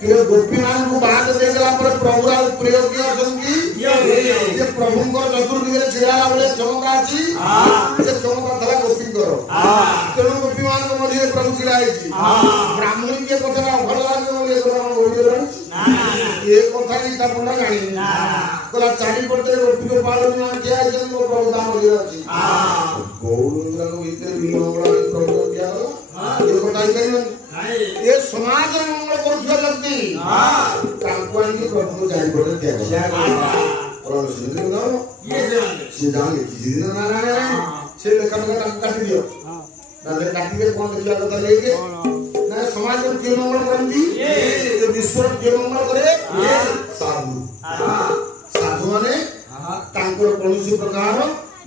गोपी मान को बात देला पर प्रभु आ प्रयोग की अछंती जे प्रभु को चतुर्दिगे छिड़ा बोले चमका अछि से चमका थला गोपी करो तेणु गोपी मान को मध्य प्रभु छिड़ा अछि ब्राह्मण के कथा भल लागे बोले ग्रहण होइले ये कथा ही ता पुना जानी कोला चारी पटे गोपी को पालन मान के जन को प्रभु दान होइले अछि गौड़ जन भीतर विलोबड़ा प्रभु क्या ये कथा ही कहियो ये समाज मंगल करथुआ व्यक्ति कांकुआन की प्रभु जाई पड़े दिया और सुंदर न ये जान किसी दिन ना से लेखा में काटी दियो ना ले काटी के कौन दिया कथा लेके ना समाज में क्यों मंगल करती ये विश्व क्यों मंगल करे ये साधु साधु माने तांकर कोनसी प्रकार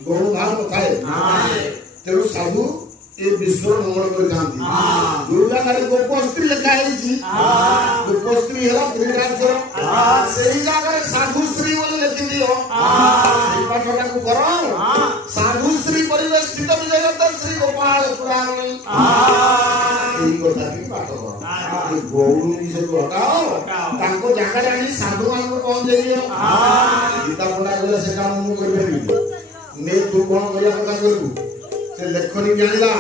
गौण भाव नथाए तेणु साधु ये विश्व मंगल कर जाती दुर्गा नारी गोपस्त्री लिखा है जी गोपस्त्री है त्रिराज्य सही जगह साधु श्री बोले लिखि दियो सही पाठटा को करो साधु श्री परिवेश स्थित विजयत श्री गोपाल पुराणी यही कथा की पाठ करो ये गौड़ की से हटाओ ताको जगह जानी साधु मान को कौन दे दियो गीता पढ़ा गले से काम मु करबेनी ने तू कोन करिया कथा करबू से लेखनी जानला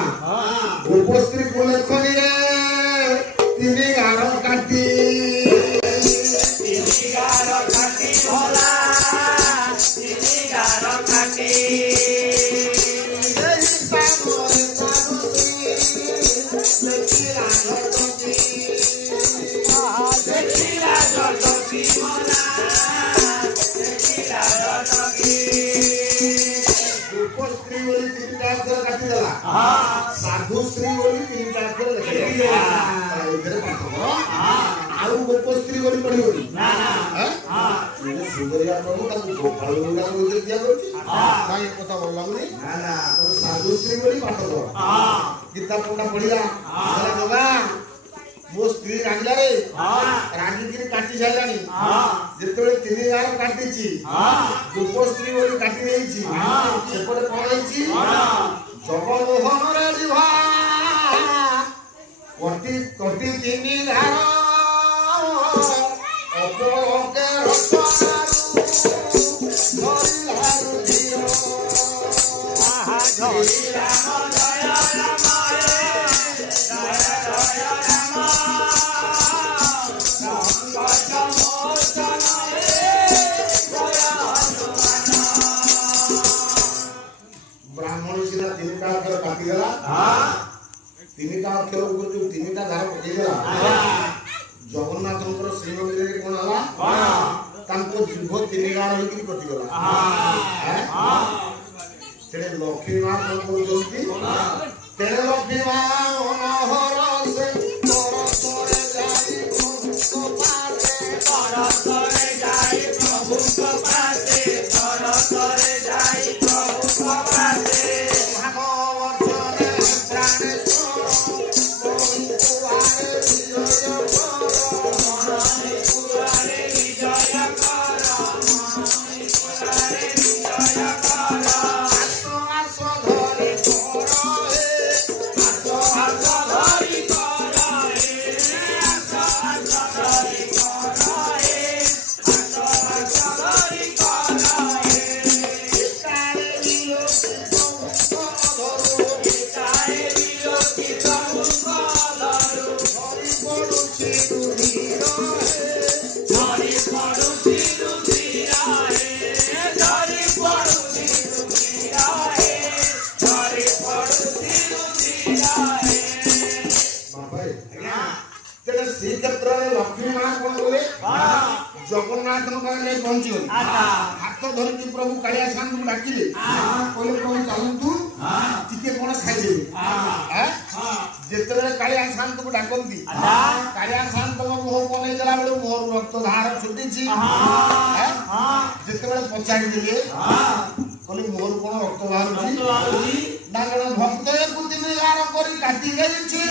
गोपस्त्री को लेखनी रे तिनी गार काटी भोला तिनी गार काटी जय साधु साधु लेखिला जटती लेखिला जटती भोला लेखिला जटती गोपस्त्री बोली तीनटा अक्षर काटी देला साधु श्री बोली तीनटा अक्षर लिखि दिया इधर पाठ करो आउ गोपस्त्री बोली पढिबोनी ना ये सुंदरिया प्रभु ता गोपाल मुंडा को इधर दिया करछि काई कथा बोल लागनी ना तो साधु श्री बोली पाठ करो गीता पढ़ा पढिला बाबा मो स्त्री रांगला रे रांगी गिरी काटी जाइलानी जेतबे तिनी गार काटीची गोपस्त्री बोली काटी देइची सेपटे कोन होइची जगमोहन रे जिवा कोटि कोटि तिनी गार अपलोके रसारू धरिलारू दियो जय राम जय राम तीनटा अक्षर ऊपर जो तीनटा धार पकई देला जगन्नाथ श्री मंदिर रे कोन हला तांको जीव तीन गार होई कटि गला तेरे लक्ष्मी मां कोन बोलती तेरे लक्ष्मी मां अनहर से परतरे जाई प्रभु को पासे परतरे जाई प्रभु को पासे परतरे जाई प्रभु को पासे जगन्नाथ पाखे पहुंची हाथ धरिकी प्रभु कालिया शांत को डाकिले कहले प्रभु चलतु टिके कोन खाइदेबे जेतरे कालिया शांत को डाकंती कालिया शांत को मुह बनै देला बेले मोर रक्त धार छुटीची जेतरे पचाड़ी दिले कहले मोर कोन रक्त बाहरुची डागण भक्त को तीन गार करी काटी गईची